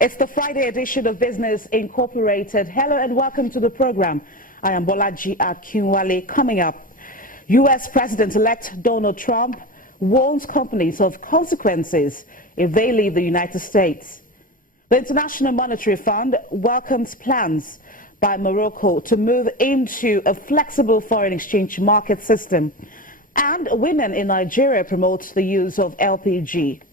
It's the Friday edition of Business Incorporated. Hello and welcome to the program. I am Bolaji Akinwale. Coming up, U.S. President-elect Donald Trump warns companies of consequences if they leave the United States. The International Monetary Fund welcomes plans by Morocco to move into a flexible foreign exchange market system. And women in Nigeria promote the use of LPG.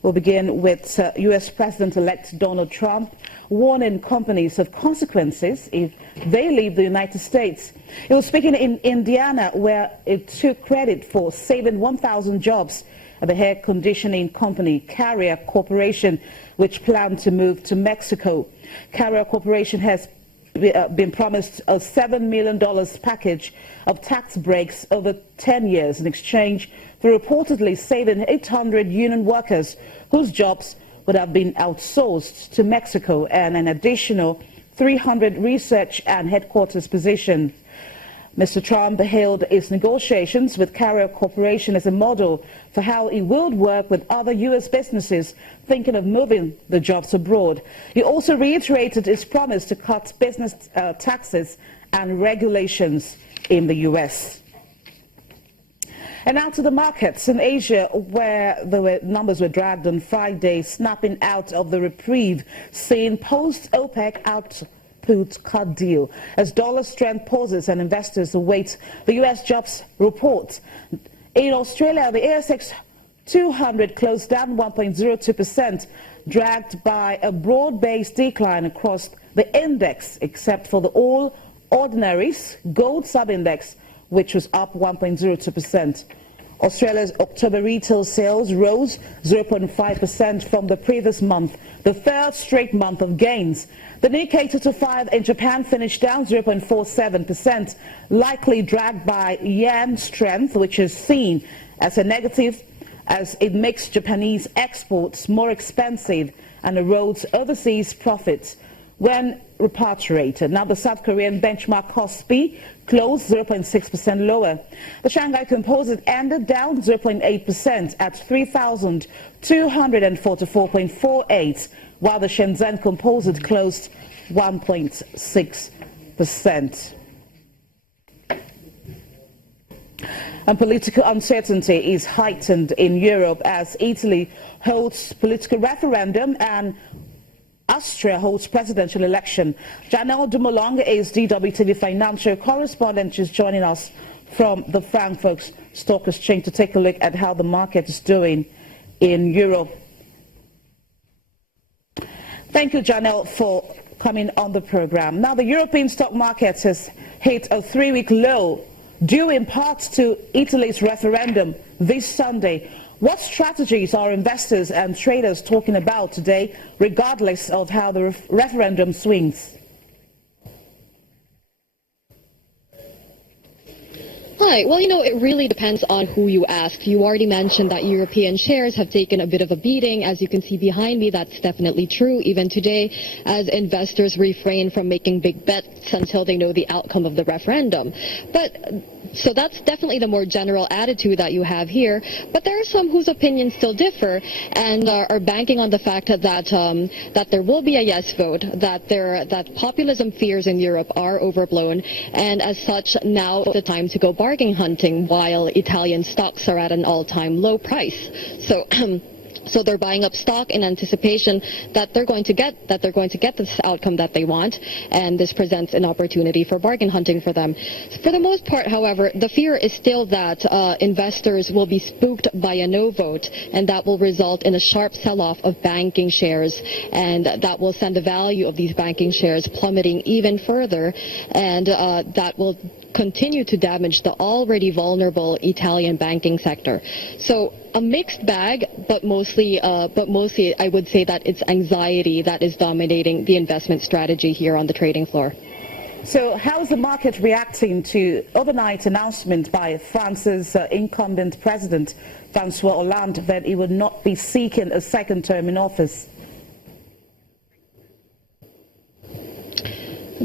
We'll begin with U.S. President-elect Donald Trump warning companies of consequences if they leave the United States. He was speaking in Indiana, where it took credit for saving 1,000 jobs at the air conditioning company Carrier Corporation, which planned to move to Mexico. Carrier Corporation has been promised a $7 million package of tax breaks over 10 years in exchange for reportedly saving 800 union workers whose jobs would have been outsourced to Mexico, and an additional 300 research and headquarters positions. Mr. Trump hailed his negotiations with Carrier Corporation as a model for how he would work with other U.S. businesses thinking of moving the jobs abroad. He also reiterated his promise to cut business taxes and regulations in the U.S. And now to the markets in Asia, where the numbers were dragged on Friday, snapping out of the reprieve seen post-OPEC output cut deal, as dollar strength pauses and investors await the U.S. jobs report. In Australia, the ASX 200 closed down 1.02%, dragged by a broad-based decline across the index, except for the All Ordinaries Gold Sub-Index, which was up 1.02%. Australia's October retail sales rose 0.5% from the previous month, the third straight month of gains. The Nikkei 225 in Japan finished down 0.47%, likely dragged by yen strength, which is seen as a negative as it makes Japanese exports more expensive and erodes overseas profits when repatriated. Now, the South Korean benchmark Kospi closed 0.6% lower. The Shanghai Composite ended down 0.8% at 3,244.48, while the Shenzhen Composite closed 1.6%. And political uncertainty is heightened in Europe as Italy holds political referendum and Austria holds presidential election. Janelle Dumolong is DWTV financial correspondent. She's joining us from the Frankfurt Stock Exchange to take a look at how the market is doing in Europe. Thank you, Janelle, for coming on the program. Now, the European stock market has hit a 3-week low, due in part to Italy's referendum this Sunday. What strategies are investors and traders talking about today, regardless of how the referendum swings? Hi. Well, it really depends on who you ask. You already mentioned that European shares have taken a bit of a beating. As you can see behind me, that's definitely true even today, as investors refrain from making big bets until they know the outcome of the referendum. So that's definitely the more general attitude that you have here. But there are some whose opinions still differ and are banking on the fact that there will be a yes vote, that populism fears in Europe are overblown, and as such, now is the time to go bargain hunting while Italian stocks are at an all-time low price. So they're buying up stock in anticipation that they're going to get this outcome that they want, and this presents an opportunity for bargain hunting for them. For the most part, however, the fear is still that investors will be spooked by a no vote, and that will result in a sharp sell-off of banking shares, and that will send the value of these banking shares plummeting even further, and that will continue to damage the already vulnerable Italian banking sector. So a mixed bag, but mostly I would say that it's anxiety that is dominating the investment strategy here on the trading floor. So how is the market reacting to overnight announcement by France's incumbent president, François Hollande, that he would not be seeking a second term in office?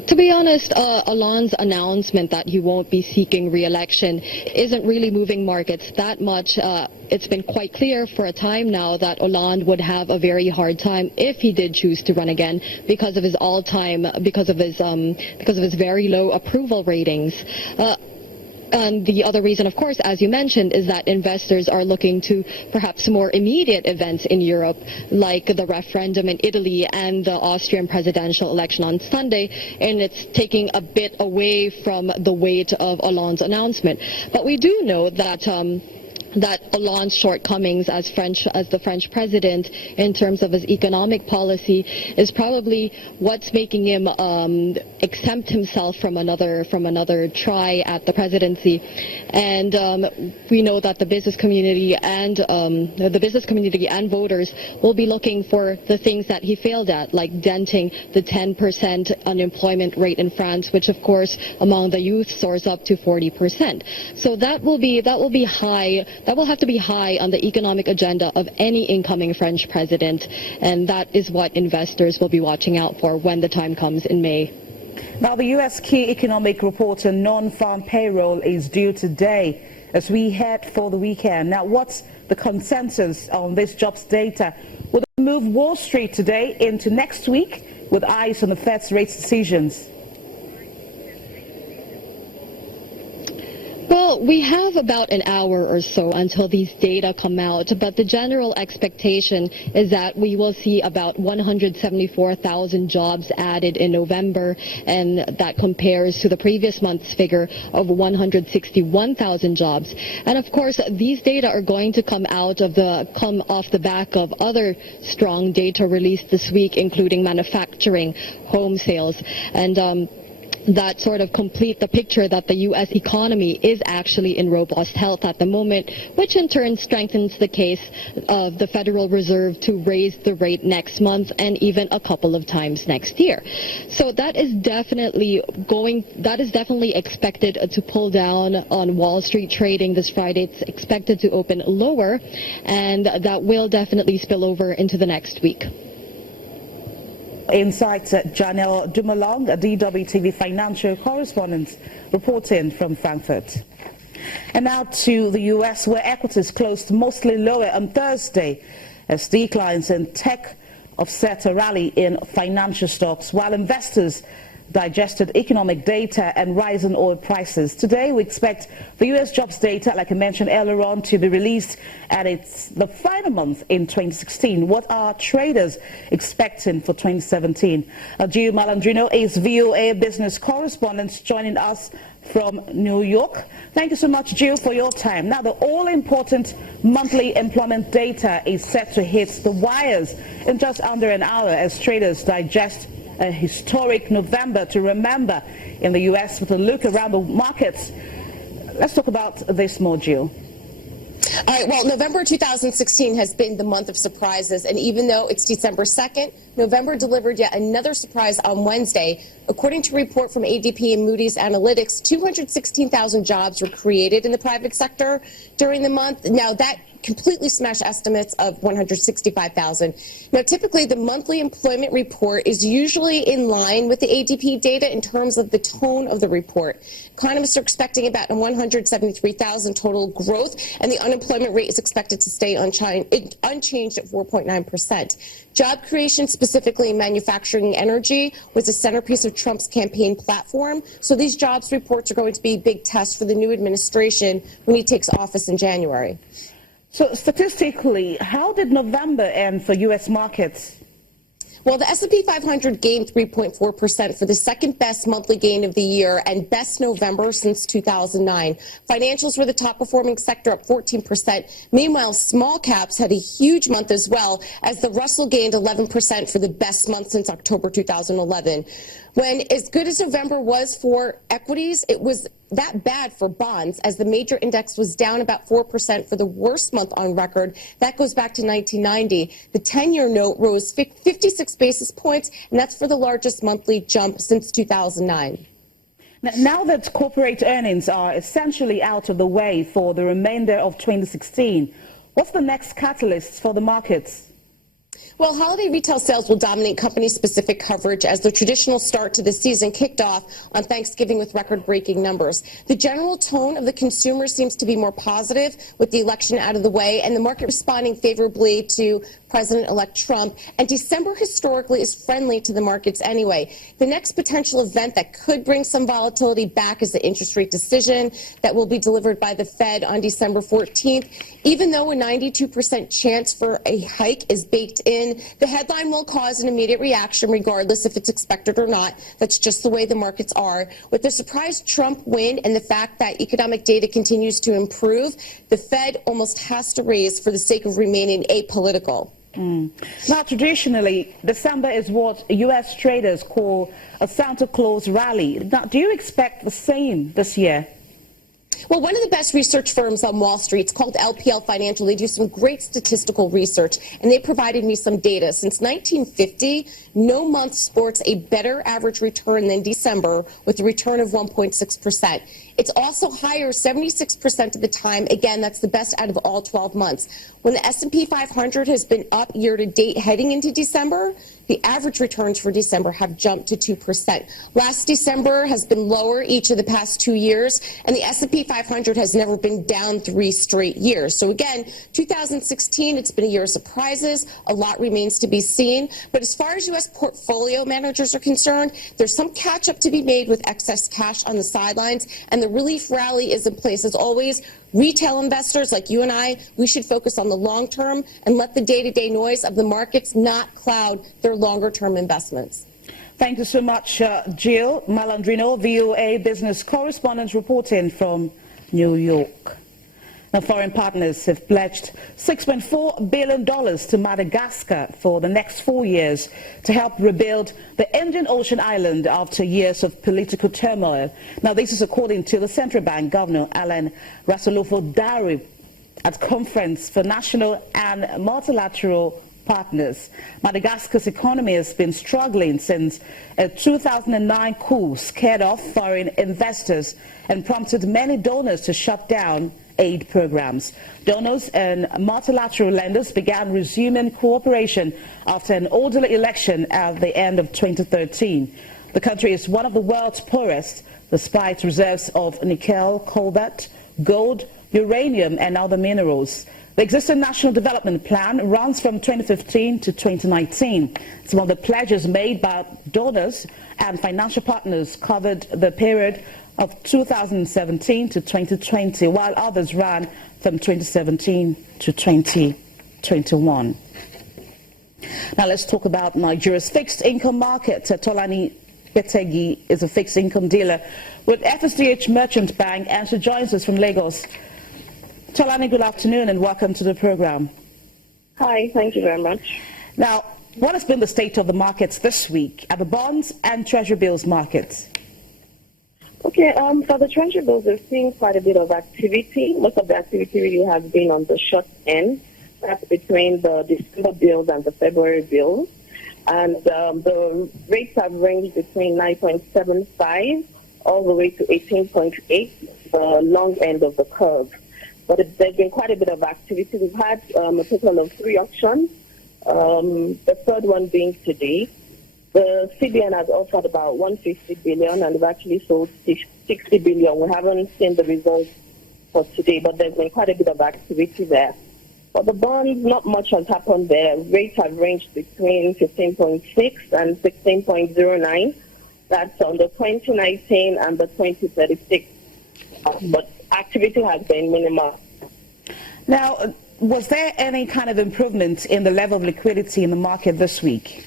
To be honest, Hollande's announcement that he won't be seeking re-election isn't really moving markets that much. It's been quite clear for a time now that Hollande would have a very hard time if he did choose to run again because of his because of his very low approval ratings. And the other reason, of course, as you mentioned, is that investors are looking to perhaps more immediate events in Europe, like the referendum in Italy and the Austrian presidential election on Sunday, and it's taking a bit away from the weight of Hollande's announcement. But we do know that Hollande's shortcomings as the French president in terms of his economic policy is probably what's making him exempt himself from another try at the presidency. And we know that the business community and voters will be looking for the things that he failed at, like denting the 10% unemployment rate in France, which of course among the youth soars up to 40%. So that will high. That will have to be high on the economic agenda of any incoming French president, and that is what investors will be watching out for when the time comes in May. Now, the U.S. key economic report on non-farm payroll is due today as we head for the weekend. Now, what's the consensus on this jobs data? Will it move Wall Street today into next week with eyes on the Fed's rate decisions? Well, we have about an hour or so until these data come out, but the general expectation is that we will see about 174,000 jobs added in November, and that compares to the previous month's figure of 161,000 jobs. And of course, these data are going to come off the back of other strong data released this week, including manufacturing, home sales, and that sort of complete the picture that the U.S. economy is actually in robust health at the moment, which in turn strengthens the case of the Federal Reserve to raise the rate next month and even a couple of times next year. So that is definitely expected to pull down on Wall Street trading this Friday. It's expected to open lower, and that will definitely spill over into the next week. Insights at Janelle Dumoulin, a DWTV financial correspondent, reporting from Frankfurt. And now to the U.S., where equities closed mostly lower on Thursday as declines in tech offset a rally in financial stocks, while investors digested economic data and rising oil prices. Today we expect the U.S. jobs data, like I mentioned earlier on, to be released, and it's the final month in 2016. What are traders expecting for 2017? Gio Malandrino is VOA business correspondent joining us from New York. Thank you so much, Gio, for your time. Now, the all-important monthly employment data is set to hit the wires in just under an hour as traders digest a historic November to remember in the U.S. with a look around the markets. Let's talk about this more, Jill. All right, well, November 2016 has been the month of surprises, and even though it's December 2nd, November delivered yet another surprise on Wednesday. According to a report from ADP and Moody's Analytics, 216,000 jobs were created in the private sector during the month. Now, that completely smashed estimates of 165,000. Now, typically, the monthly employment report is usually in line with the ADP data in terms of the tone of the report. Economists are expecting about 173,000 total growth, and the unemployment rate is expected to stay unchanged at 4.9%. Job creation, specifically in manufacturing and energy, was the centerpiece of Trump's campaign platform. So these jobs reports are going to be a big test for the new administration when he takes office in January. So statistically, how did November end for U.S. markets? Well, the S&P 500 gained 3.4% for the second best monthly gain of the year and best November since 2009. Financials were the top performing sector, up 14%. Meanwhile, small caps had a huge month as well, as the Russell gained 11% for the best month since October 2011. When as good as November was for equities, it was that bad for bonds, as the major index was down about 4% for the worst month on record. That goes back to 1990. The 10-year note rose 56 basis points, and that's for the largest monthly jump since 2009. Now that corporate earnings are essentially out of the way for the remainder of 2016, what's the next catalyst for the markets? Well, holiday retail sales will dominate company-specific coverage as the traditional start to the season kicked off on Thanksgiving with record-breaking numbers. The general tone of the consumer seems to be more positive with the election out of the way and the market responding favorably to President-elect Trump. And December historically is friendly to the markets anyway. The next potential event that could bring some volatility back is the interest rate decision that will be delivered by the Fed on December 14th. Even though a 92% chance for a hike is baked in, the headline will cause an immediate reaction regardless if it's expected or not. That's just the way the markets are. With the surprise Trump win and the fact that economic data continues to improve, the Fed almost has to raise for the sake of remaining apolitical. Now, traditionally, December is what U.S. traders call a Santa Claus rally. Now, do you expect the same this year? Well, one of the best research firms on Wall Street, it's called LPL Financial. They do some great statistical research, and they provided me some data. Since 1950, no month sports a better average return than December, with a return of 1.6%. It's also higher 76% of the time. Again, that's the best out of all 12 months. When the S&P 500 has been up year to date heading into December, the average returns for December have jumped to 2%. Last December has been lower each of the past 2 years, and the S&P 500 has never been down 3 straight years. So again, 2016, it's been a year of surprises. A lot remains to be seen. But as far as U.S. portfolio managers are concerned, there's some catch up to be made with excess cash on the sidelines, and the relief rally is in place. As always, retail investors like you and I, we should focus on the long term and let the day-to-day noise of the markets not cloud their longer-term investments. Thank you so much, Jill Malandrino, VOA business correspondent reporting from New York. Now, foreign partners have pledged $6.4 billion to Madagascar for the next 4 years to help rebuild the Indian Ocean island after years of political turmoil. Now, this is according to the Central Bank Governor Alan Rasulofo-Dari at Conference for National and Multilateral Partners. Madagascar's economy has been struggling since a 2009 coup scared off foreign investors and prompted many donors to shut down aid programs. Donors and multilateral lenders began resuming cooperation after an orderly election at the end of 2013. The country is one of the world's poorest, despite reserves of nickel, cobalt, gold, uranium and other minerals. The existing National Development Plan runs from 2015 to 2019. Some of the pledges made by donors and financial partners covered the period of 2017 to 2020, while others ran from 2017 to 2021. Now let's talk about Nigeria's fixed income market. Tolani Petegi is a fixed income dealer with FSDH Merchant Bank, and she joins us from Lagos. Tolani, good afternoon and welcome to the program. Hi, thank you very much. Now, what has been the state of the markets this week at the bonds and treasury bills markets? Okay, for the treasury bills, we've seen quite a bit of activity. Most of the activity really has been on the short end. That's between the December bills and the February bills. And the rates have ranged between 9.75 all the way to 18.8, the long end of the curve. But there's been quite a bit of activity. We've had a total of 3 auctions, the third one being today. The CBN has offered about 150 billion and we've actually sold 60 billion. We haven't seen the results for today, but there's been quite a bit of activity there. For the bonds, not much has happened there. Rates have ranged between 15.6 and 16.09. That's on the 2019 and the 2036. But activity has been minimal. Now, was there any kind of improvement in the level of liquidity in the market this week?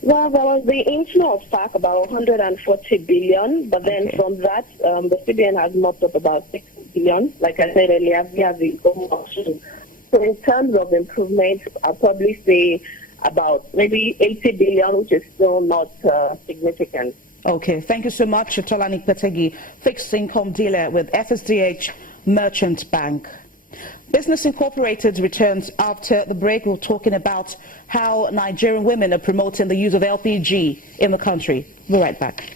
Well, there was the inflow of FAC, about 140 billion, but then from that, the CBN has mopped up about 60 billion. Like I said earlier, we have the open auction. So in terms of improvement, I'll probably say about maybe 80 billion, which is still not significant. Okay, thank you so much, Tolani Petegi, fixed income dealer with FSDH Merchant Bank. Business Incorporated returns after the break. We're talking about how Nigerian women are promoting the use of LPG in the country. We'll be right back.